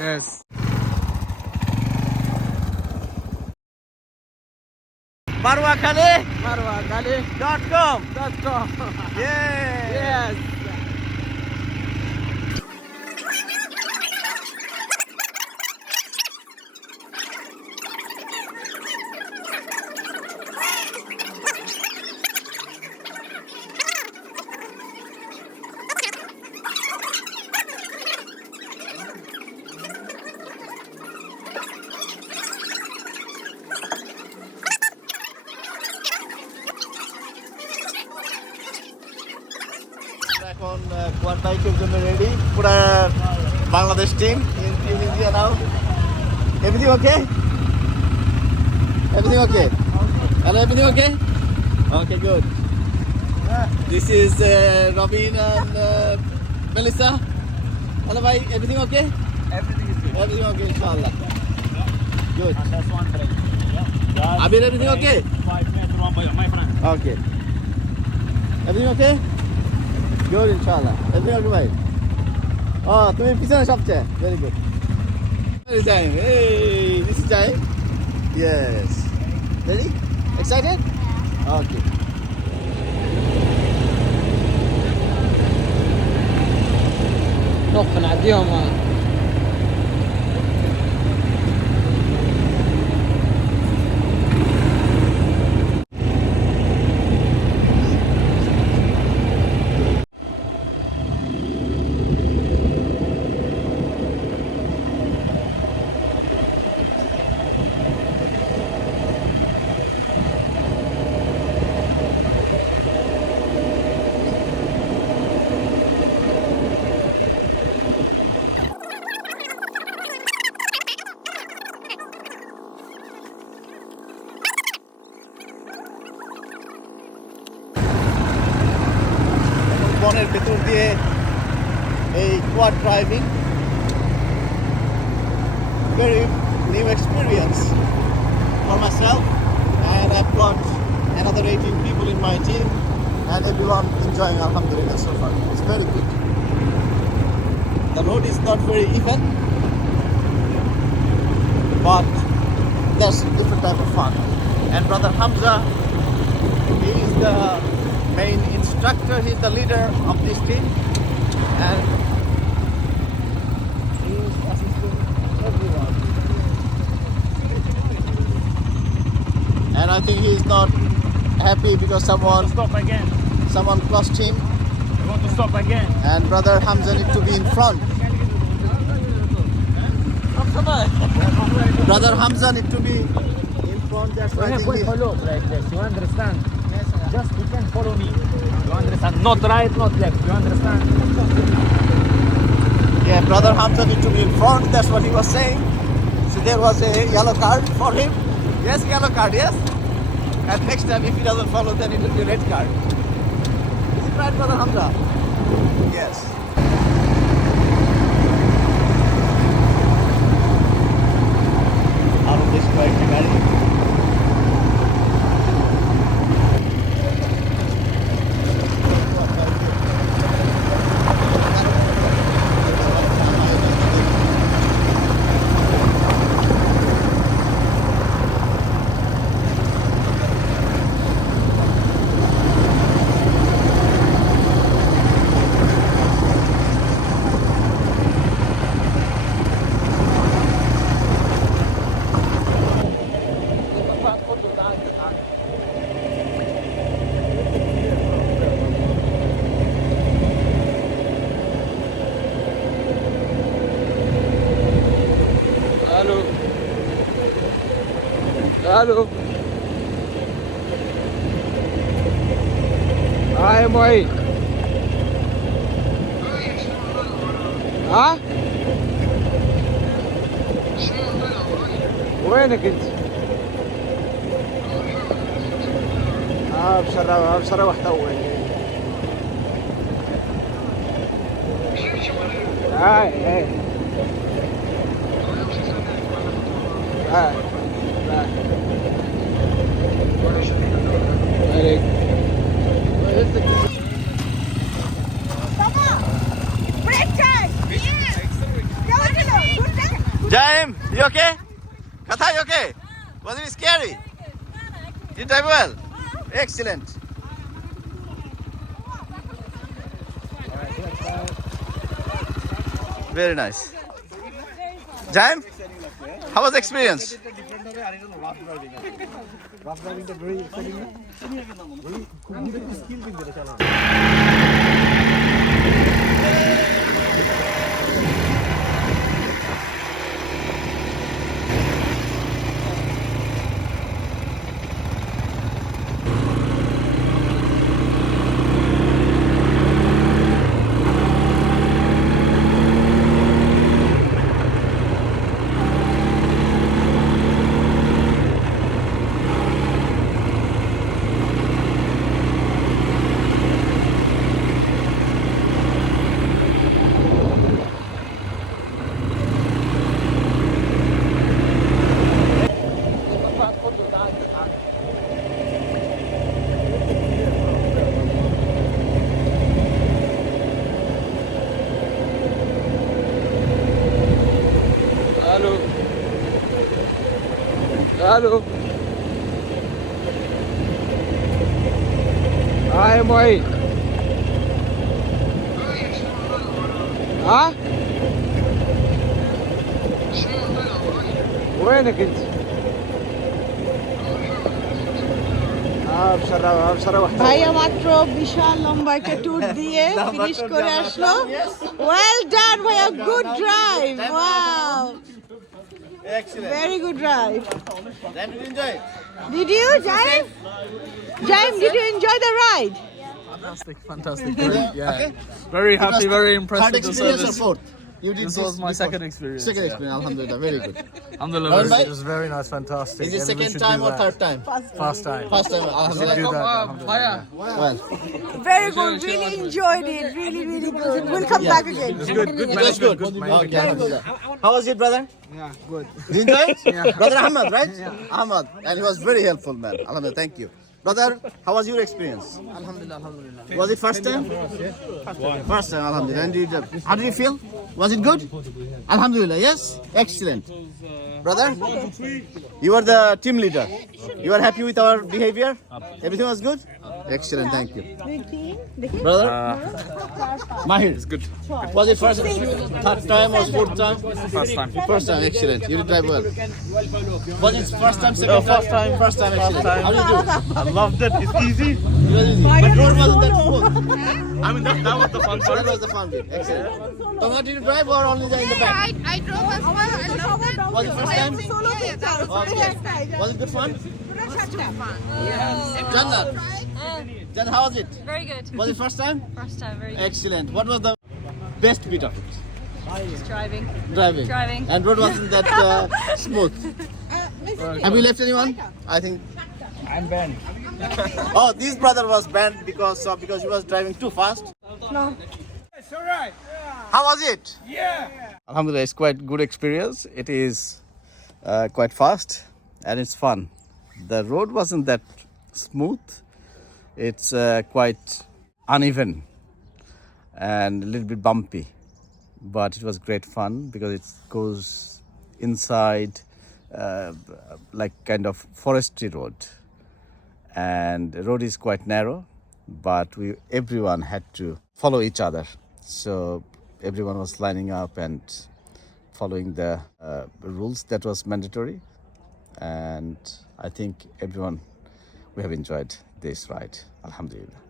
Yes. Baruakhali. Baruakhali.com. Yeah. Yes. এখন quad বাইকের জন্য রেডি পুরা Bangladesh team in Tunisia now. Everything okay? Everything okay? Hello, everything okay? Okay, good. This is Robin and Melisa. Hello, bhai. Everything okay? Everything is good. Everything okay, inshallah. Good. And that's one break. Abir, everything okay? 5 minutes wrong by my friend. Okay. Everything okay? Good, inshallah. Everything okay, bhai? Oh, তুমি পিছনে সবচেয়ে very good. This is Zaeem. Hey, this is Zaeem. Yes. Ready? Excited? Okay. نقف نعديهم. বনের ভেতর দিয়ে এই quad driving, very new experience for myself, and I've got another 18 people in my team and everyone enjoying, alhamdulillah, so far. It's very good. The road is not very even, but there's different type of fun. And brother Hamza, he is the main instructor, he's the leader of this team, and he is assisting everyone. And I think he is not happy because Stop again. someone crossed him, I want to stop again. and brother Hamza need to be in front. Brother Hamza need to be in front. That's why I think he... follow like this. You understand? Just you can follow me. You understand? Not right, not left. You understand? Yeah, brother Hamza need to be in front. That's what he was saying. So there was a yellow card for him. Yes, yellow card. Yes. And next time, if he doesn't follow, then it will be red card. Is it right, brother Hamza? Yes. আরো বেশ কয়েকটি গাড়ি। الو يا معين ها وينك انت بشرة واحدة اول هاي عليك Baba! Break time! Yes! Go to the good time! Zaeem, you okay? Katha, you okay? Was it scary? Did you drive well? Excellent. Very nice. Zaeem, how was the experience? Hello. Hi, bhai. ها؟ وينك انت؟ ابشر وحده ভাইয়া মাত্র বিশাল লম্বা একটা tour দিয়ে finish করে আসলো well done ভাইয়া good drive wow Excellent. Very good drive Then did you enjoy? Did you জাইম did you enjoy the ride Fantastic. Very happy, very impressed Third with the experience or service. fourth? You did This was my second experience. Second experience, alhamdulillah, very good. Alhamdulillah. It was very nice, fantastic. Is it Everyone second should time do or that. third time? First time. First time, Do alhamdulillah. that, alhamdulillah. Well, very good really enjoyed it really good we'll come back again it was good. Okay, alhamdulillah. How was it, brother? Yeah, good. Did you enjoy it? Brother Ahmad, right? Ahmad, and he was very helpful, man. Alhamdulillah, thank you. Brother, how was your experience? Alhamdulillah, alhamdulillah. Was it first time? First time, alhamdulillah. And how did you feel? Was it good? Alhamdulillah, yes? Excellent. Brother, you are the team leader. You are happy with our behavior? Everything was good? Excellent, thank you. Brother? Maher. It's good. Was it first, third time or fourth time? First time. First time, excellent. You did drive well. Was it first time, second time? First time, excellent. How did you do? I loved it. It's easy. It was easy. But road wasn't that smooth. I mean, that was the fun part. That was the fun bit. Excellent. Toma, did you drive or only in the back? I drove as well. I loved it. Was it first time? Yeah, that was the first time. Was it good fun? Fun. Jannat. Then how was it? Very good. Was it first time? First time, very good. Excellent. What was the best bit of it? Driving. Driving. And road wasn't that smooth. Have you left anyone? I think. I'm banned. Oh, this brother was banned because he was driving too fast. no It's all right. How was it? Yeah. Alhamdulillah, it's quite good experience. It is quite fast and it's fun. The road wasn't that smooth. It's quite uneven and a little bit bumpy. But it was great fun because it goes inside like kind of forestry road. And the road is quite narrow, but everyone had to follow each other. So everyone was lining up and following the rules that was mandatory. And I think we have enjoyed this ride. Alhamdulillah.